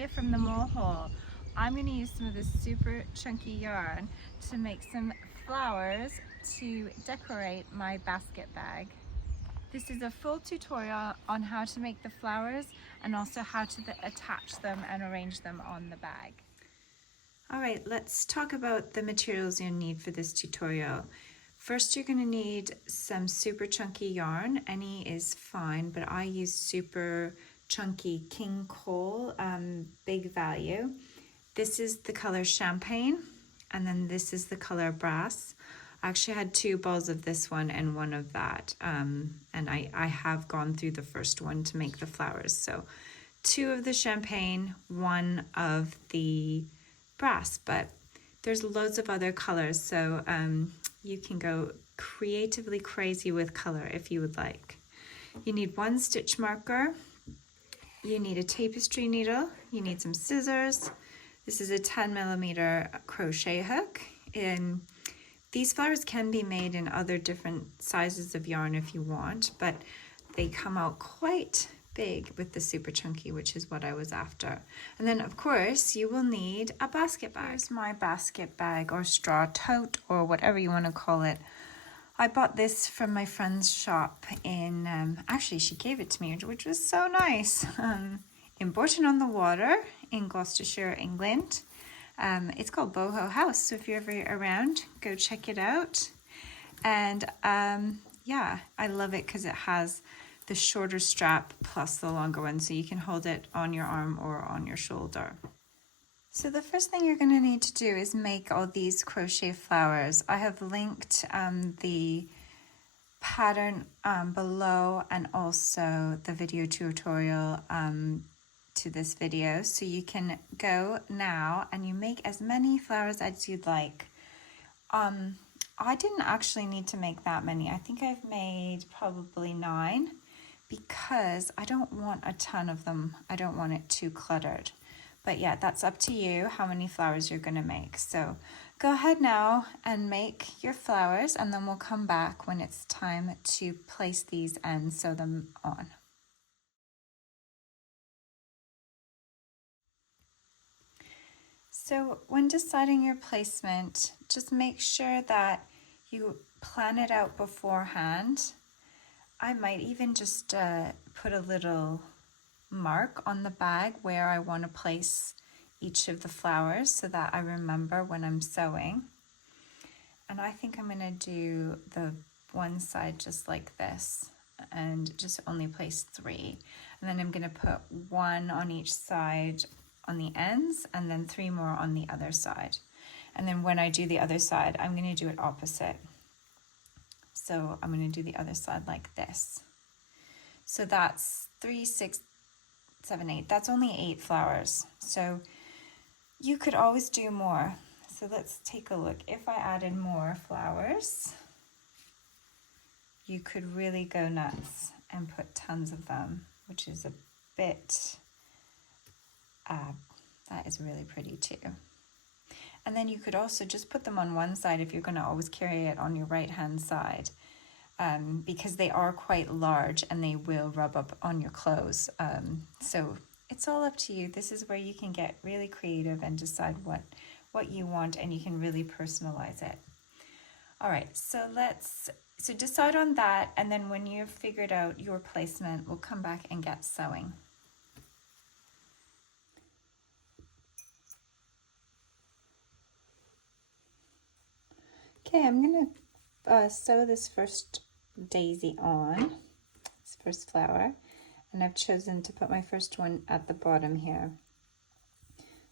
Claudia from the Mole Hole. I'm going to use some of this super chunky yarn to make some flowers to decorate my basket bag. This is a full tutorial on how to make the flowers and also how to attach them and arrange them on the bag. All right, let's talk about the materials you'll need for this tutorial. First, you're going to need some super chunky yarn. Any is fine, but I use super chunky King Cole, big value. This is the color Champagne, and then this is the color Brass. I actually had 2 balls of this one and 1 of that, and I have gone through the first one to make the flowers. So 2 of the Champagne, 1 of the Brass, but there's loads of other colors, so you can go creatively crazy with color if you would like. You need 1 stitch marker, you need a tapestry needle, you need some scissors. This is a 10mm crochet hook. And these flowers can be made in other different sizes of yarn if you want, but they come out quite big with the super chunky, which is what I was after. And then of course you will need a basket bag. Here's my basket bag, or straw tote, or whatever you want to call it. I bought this from my friend's shop in, actually she gave it to me, which was so nice, in Bourton-on-the-Water in Gloucestershire, England. It's called Boho House, so if you're ever around, go check it out. And yeah, I love it because it has the shorter strap plus the longer one, so you can hold it on your arm or on your shoulder. So the first thing you're going to need to do is make all these crochet flowers. I have linked the pattern below, and also the video tutorial to this video, so you can go now and you make as many flowers as you'd like. I didn't actually need to make that many. I think I've made probably 9 because I don't want a ton of them. I don't want it too cluttered. But yeah, that's up to you how many flowers you're going to make. So go ahead now and make your flowers, and then we'll come back when it's time to place these and sew them on. So when deciding your placement, just make sure that you plan it out beforehand. I might even just put a little mark on the bag where I want to place each of the flowers so that I remember when I'm sewing. And I think I'm going to do the one side just like this and just only place 3. And then I'm going to put 1 on each side on the ends, and then 3 more on the other side. And then when I do the other side, I'm going to do it opposite. So I'm going to do the other side like this. So that's 3, 6, 7, 8. That's only 8 flowers. So you could always do more. So let's take a look. If I added more flowers, you could really go nuts and put tons of them, which is a bit, that is really pretty too. And then you could also just put them on one side if you're going to always carry it on your right hand side, because they are quite large and they will rub up on your clothes. So it's all up to you. This is where you can get really creative and decide what you want, and you can really personalize it. All right, so decide on that, and then when you've figured out your placement, we'll come back and get sewing. Okay, I'm gonna sew this first daisy on, this first flower, and I've chosen to put my first one at the bottom here.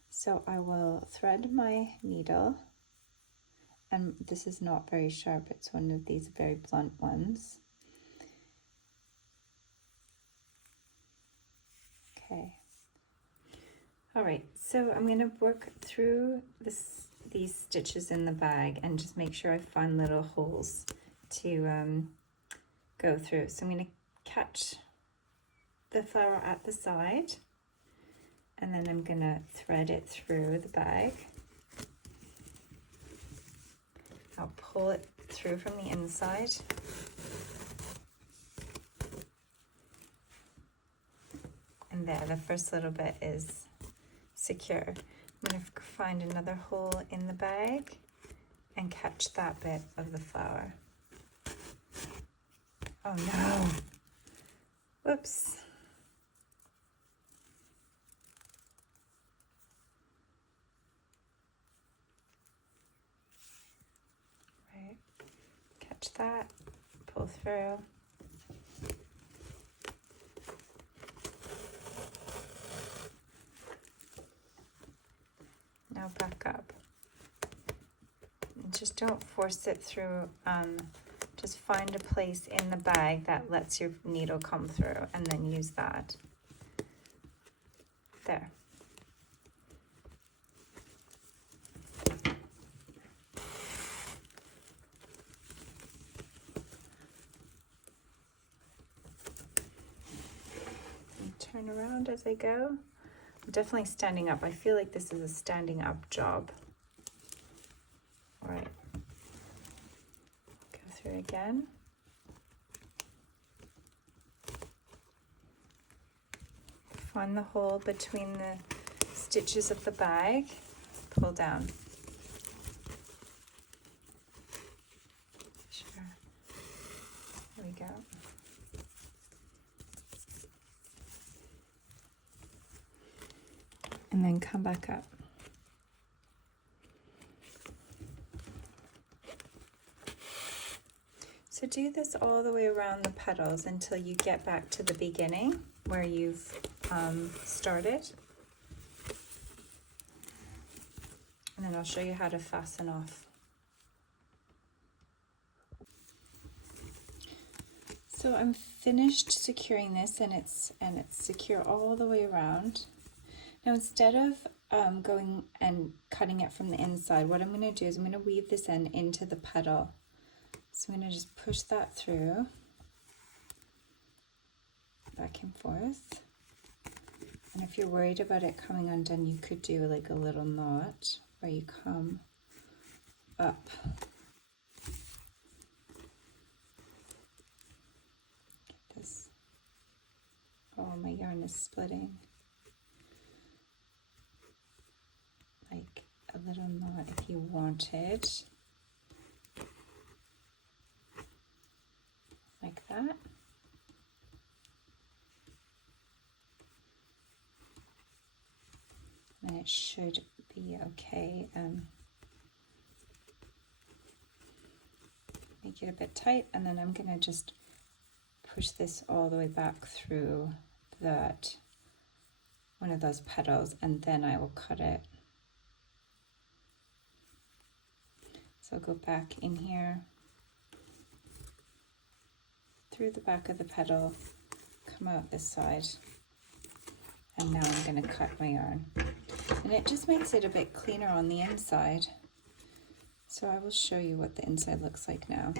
So I will thread my needle, and this is not very sharp, it's one of these very blunt ones. Okay. All right, so I'm gonna work through these stitches in the bag and just make sure I find little holes to go through. So I'm going to catch the flower at the side, and then I'm going to thread it through the bag. I'll pull it through from the inside. And there, the first little bit is secure. I'm going to find another hole in the bag and catch that bit of the flower. Oh no! Whoops! Right, catch that, pull through. Now back up. And just don't force it through. Just find a place in the bag that lets your needle come through and then use that. There. And turn around as I go. I'm definitely standing up. I feel like this is a standing up job. All right. Go through again. Find the hole between the stitches of the bag, pull down. Sure. There we go. And then come back up. So do this all the way around the petals until you get back to the beginning where you've started. And then I'll show you how to fasten off. So I'm finished securing this, and it's secure all the way around. Now instead of going and cutting it from the inside, what I'm going to do is I'm going to weave this end into the petal. So I'm going to just push that through, back and forth. And if you're worried about it coming undone, you could do like a little knot where you come up. Get this. Oh, my yarn is splitting. Like a little knot if you wanted. Like that. And it should be okay. Make it a bit tight, and then I'm gonna just push this all the way back through that one of those petals, and then I will cut it. So I'll go back in here, through the back of the petal, come out this side, and now I'm going to cut my yarn. And it just makes it a bit cleaner on the inside. So I will show you what the inside looks like now.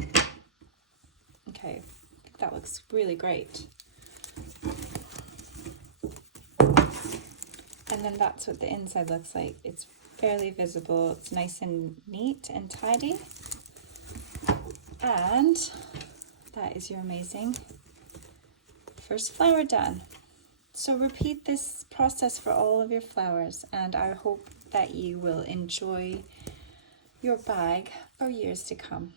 Okay, I think that looks really great. And then that's what the inside looks like. It's fairly visible, it's nice and neat and tidy. And that is your amazing first flower done. So repeat this process for all of your flowers, and I hope that you will enjoy your bag for years to come.